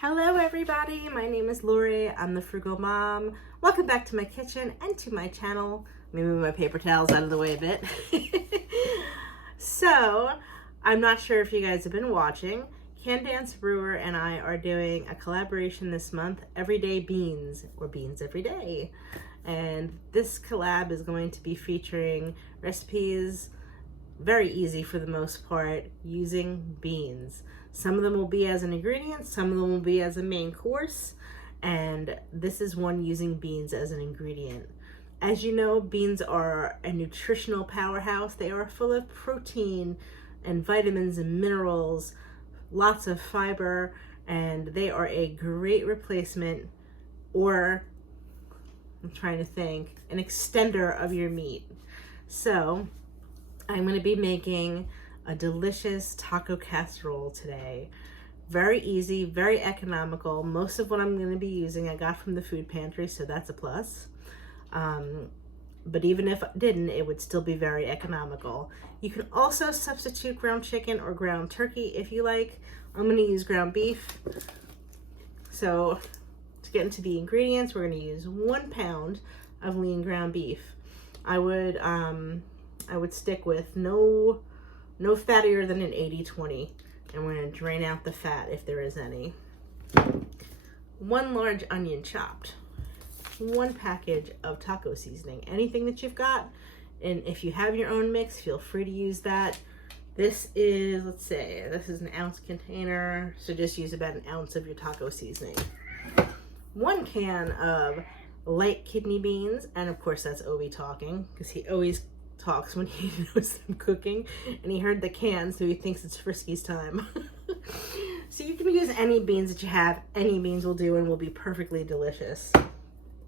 Hello everybody, my name is Lori. I'm the Frugal Mom. Welcome back to my kitchen and to my channel. Let me move my paper towels out of the way a bit. So, I'm not sure if you guys have been watching. Candance Brewer and I are doing a collaboration this month, Everyday Beans, or Beans Every Day. And this collab is going to be featuring recipes, very easy for the most part, using beans. Some of them will be as an ingredient, some of them will be as a main course, and this is one using beans as an ingredient. As you know, beans are a nutritional powerhouse. They are full of protein and vitamins and minerals, lots of fiber, and they are a great replacement, or I'm trying to think, an extender of your meat. So I'm going to be making a delicious taco casserole today. Very easy, very economical. Most of what I'm going to be using I got from the food pantry, so that's a plus. But even if I didn't, it would still be very economical. You can also substitute ground chicken or ground turkey if you like. I'm going to use ground beef. So to get into the ingredients, we're going to use 1 pound of lean ground beef. I would stick with no fattier than an 80-20, and we're going to drain out the fat if there is any. 1 large onion chopped. 1 package of taco seasoning, anything that you've got, and if you have your own mix, feel free to use that. This is, let's say, this is an ounce container, so just use about 1 ounce of your taco seasoning. 1 can of light kidney beans, and of course that's Obi talking, because he always talks when he knows I'm cooking, and he heard the can, so he thinks it's Frisky's time. So you can use any beans that you have. Any beans will do and will be perfectly delicious.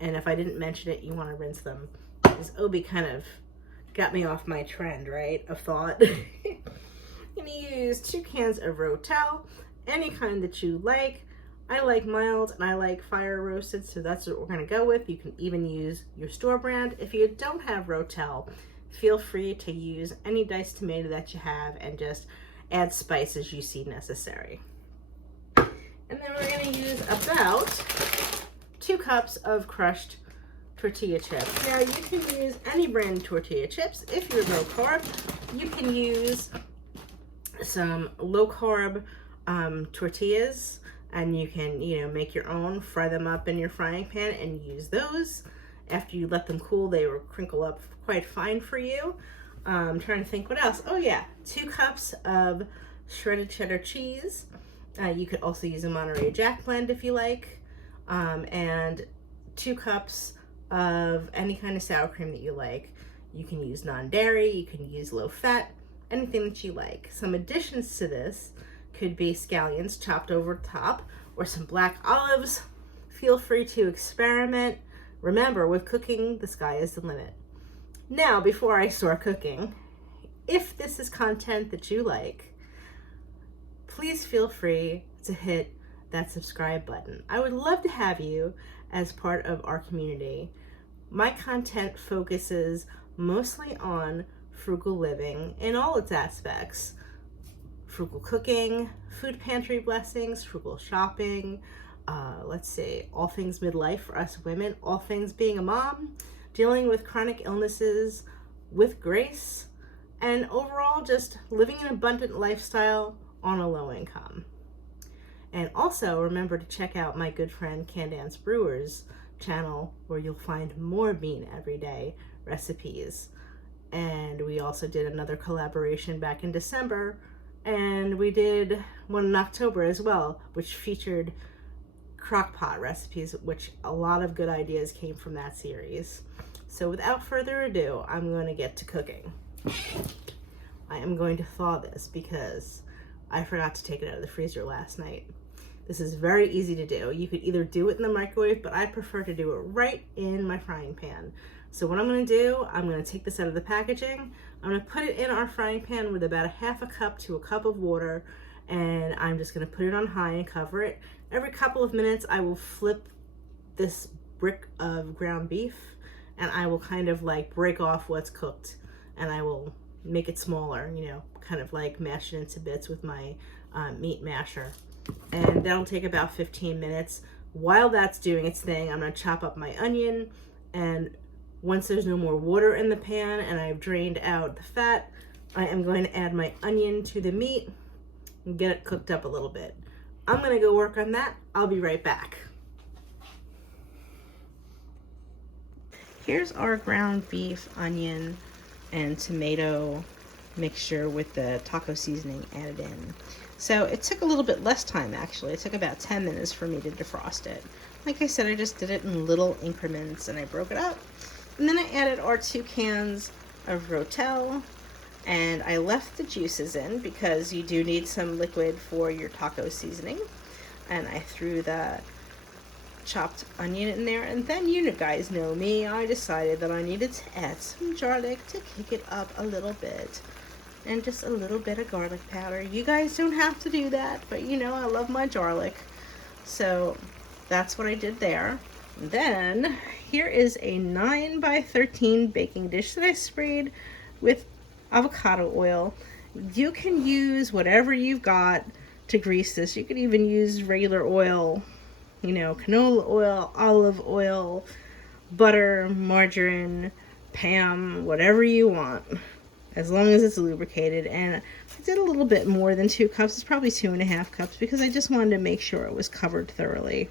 And if I didn't mention it, you want to rinse them, because Obi kind of got me off my trend, right, of thought. I'm gonna use 2 cans of Rotel, any kind that you like. I like mild and I like fire roasted, so that's what we're gonna go with. You can even use your store brand. If you don't have Rotel, feel free to use any diced tomato that you have and just add spice as you see necessary. And then we're going to use about 2 cups of crushed tortilla chips. Now you can use any brand tortilla chips. If you're low carb, you can use some low carb tortillas, and you can, make your own, fry them up in your frying pan and use those. After you let them cool, they will crinkle up quite fine for you. I'm trying to think what else. Oh yeah, 2 cups of shredded cheddar cheese. You could also use a Monterey Jack blend if you like. And 2 cups of any kind of sour cream that you like. You can use non-dairy, you can use low fat, anything that you like. Some additions to this could be scallions chopped over top, or some black olives. Feel free to experiment. Remember, with cooking, the sky is the limit. Now, before I start cooking, if this is content that you like, please feel free to hit that subscribe button. I would love to have you as part of our community. My content focuses mostly on frugal living in all its aspects. Frugal cooking, food pantry blessings, frugal shopping, let's say all things midlife for us women, all things being a mom, dealing with chronic illnesses with grace, and overall just living an abundant lifestyle on a low income. And also remember to check out my good friend Candance Brewer's channel, where you'll find more bean everyday recipes. And we also did another collaboration back in December, and we did one in October as well, which featured crock pot recipes, which a lot of good ideas came from that series. So without further ado, I'm going to get to cooking. I am going to thaw this because I forgot to take it out of the freezer last night. This is very easy to do. You could either do it in the microwave, but I prefer to do it right in my frying pan. So what I'm going to do, I'm going to take this out of the packaging. I'm going to put it in our frying pan with about 1/2 cup to 1 cup of water, and I'm just going to put it on high and cover it. Every couple of minutes, I will flip this brick of ground beef, and I will kind of like break off what's cooked, and I will make it smaller, kind of like mash it into bits with my meat masher. and that'll take about 15 minutes. While that's doing its thing, I'm going to chop up my onion, and once there's no more water in the pan and I've drained out the fat, I am going to add my onion to the meat and get it cooked up a little bit. I'm going to go work on that. I'll be right back. Here's our ground beef, onion, and tomato mixture with the taco seasoning added in. So it took a little bit less time actually. It took about 10 minutes for me to defrost it. Like I said, I just did it in little increments and I broke it up. And then I added our 2 cans of Rotel, and I left the juices in because you do need some liquid for your taco seasoning. And I threw the chopped onion in there, and then you guys know me, I decided that I needed to add some garlic to kick it up a little bit, and just a little bit of garlic powder. You guys don't have to do that, but you know I love my garlic, so that's what I did there. And then here is a 9x13 baking dish that I sprayed with avocado oil. You can use whatever you've got to grease this. You could even use regular oil, you know, canola oil, olive oil, butter, margarine, Pam, whatever you want, as long as it's lubricated. And I did a little bit more than 2 cups. It's probably 2.5 cups because I just wanted to make sure it was covered thoroughly.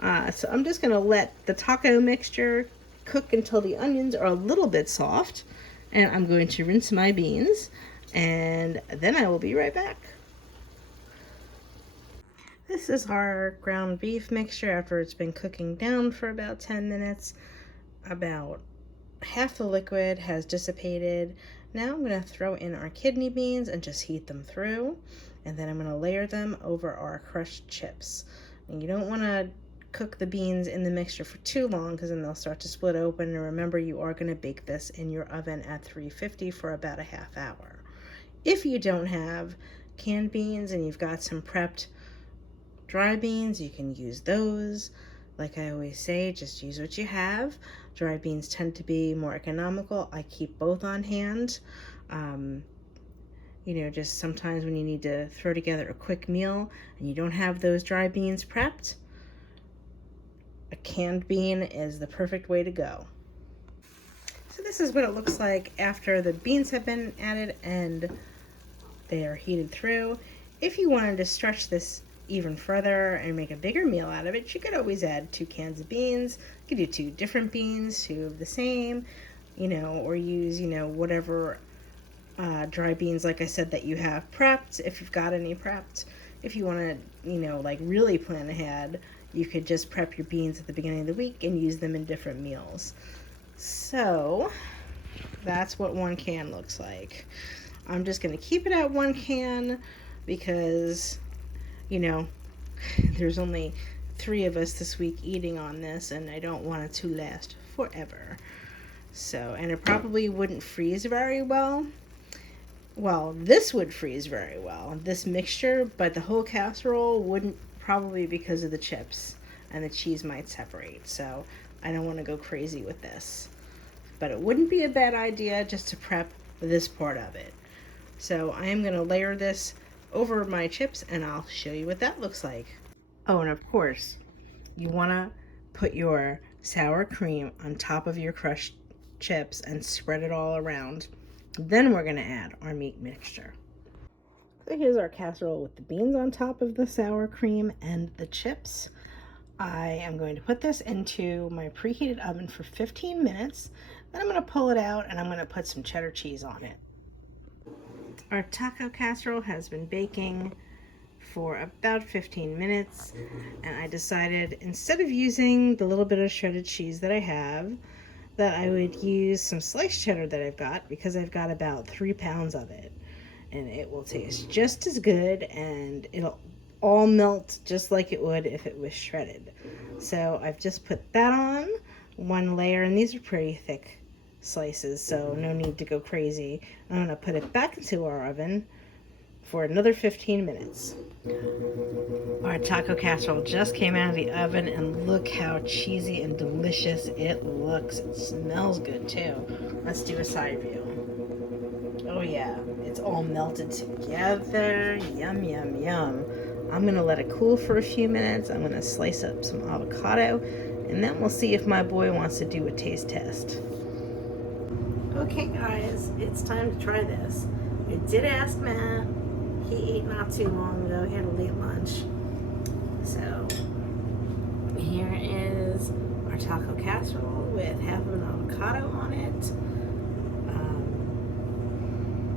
So I'm just going to let the taco mixture cook until the onions are a little bit soft. And I'm going to rinse my beans, and then I will be right back. This is our ground beef mixture after it's been cooking down for about 10 minutes. About half the liquid has dissipated. Now I'm going to throw in our kidney beans and just heat them through. And then I'm going to layer them over our crushed chips. And you don't want to cook the beans in the mixture for too long because then they'll start to split open. And remember, you are going to bake this in your oven at 350 for about a half hour. If you don't have canned beans and you've got some prepped dry beans, you can use those. Like I always say, just use what you have. Dry beans tend to be more economical. I keep both on hand. You know, just sometimes when you need to throw together a quick meal and you don't have those dry beans prepped, a canned bean is the perfect way to go. So this is what it looks like after the beans have been added and they are heated through. If you wanted to stretch this even further and make a bigger meal out of it, you could always add 2 cans of beans. You could do 2 different beans, 2 of the same, you know, or use, you know, whatever dry beans, like I said, that you have prepped, if you've got any prepped. If you want to, you know, like really plan ahead, you could just prep your beans at the beginning of the week and use them in different meals. So that's what 1 can looks like. I'm just going to keep it at 1 can because, you know, there's only 3 of us this week eating on this, and I don't want it to last forever. So, and it probably wouldn't freeze very well. Well, this would freeze very well, this mixture, but the whole casserole wouldn't, probably because of the chips and the cheese might separate. So I don't want to go crazy with this. But it wouldn't be a bad idea just to prep this part of it. So I am going to layer this over my chips and I'll show you what that looks like. Oh, and of course, you want to put your sour cream on top of your crushed chips and spread it all around. Then we're going to add our meat mixture. So here's our casserole with the beans on top of the sour cream and the chips. I am going to put this into my preheated oven for 15 minutes. Then I'm going to pull it out and I'm going to put some cheddar cheese on it. Our taco casserole has been baking for about 15 minutes, and I decided instead of using the little bit of shredded cheese that I have, that I would use some sliced cheddar that I've got, because I've got about 3 pounds of it, and it will taste just as good and it'll all melt just like it would if it was shredded. So I've just put that on 1 layer, and these are pretty thick slices, so no need to go crazy. I'm going to put it back into our oven for another 15 minutes. Our taco casserole just came out of the oven, and look how cheesy and delicious it looks. It smells good too. Let's do a side view. Oh yeah, it's all melted together. Yum, yum, yum. I'm gonna let it cool for a few minutes. I'm gonna slice up some avocado, and then we'll see if my boy wants to do a taste test. Okay guys, it's time to try this. I did ask Matt. He ate not too long ago. He had a late lunch. So here is our taco casserole with half of an avocado on it.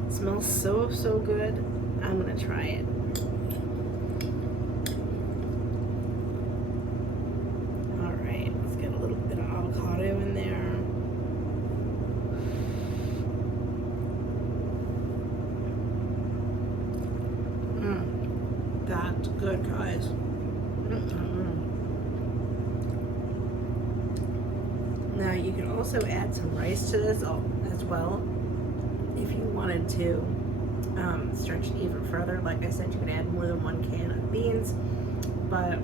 It smells so good. I'm gonna try it. All right, let's get a little bit of avocado in there. That's good, guys. Now you can also add some rice to this as well if you wanted to stretch it even further. Like I said, you can add more than 1 can of beans, but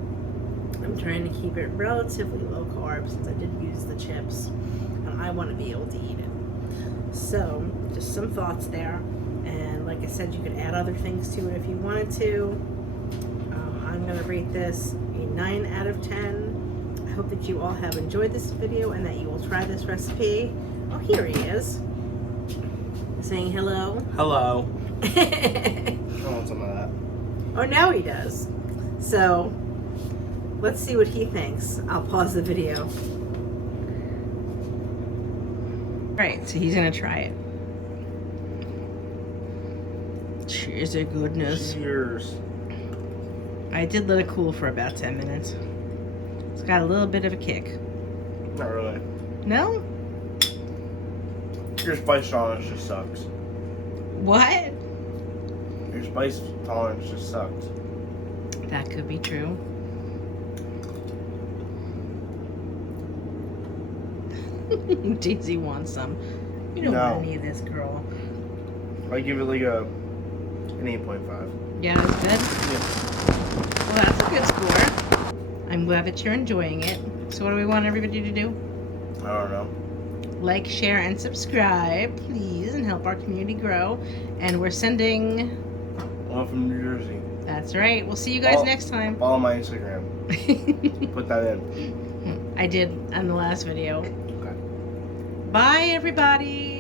I'm trying to keep it relatively low carb since I did use the chips and I want to be able to eat it. So just some thoughts there, and like I said, you could add other things to it if you wanted to. I'm going to rate this a 9 out of 10. I hope that you all have enjoyed this video and that you will try this recipe. Oh, here he is. Saying hello. Hello. I want some of that. Oh, now he does. So, let's see what he thinks. I'll pause the video. Alright, so he's going to try it. Cheers to goodness. Cheers. I did let it cool for about 10 minutes. It's got a little bit of a kick. Not really. No? Your spice tolerance just sucks. What? Your spice tolerance just sucks. That could be true. Daisy wants some. You don't want any of this, girl. I give it like an 8.5. Yeah, that's good? Yeah. Well, that's a good score. I'm glad that you're enjoying it. So what do we want everybody to do? I don't know. Like, share, and subscribe, please, and help our community grow. And we're sending... One from New Jersey. That's right. We'll see you guys next time. Follow my Instagram. Put that in. I did on the last video. Okay. Bye, everybody.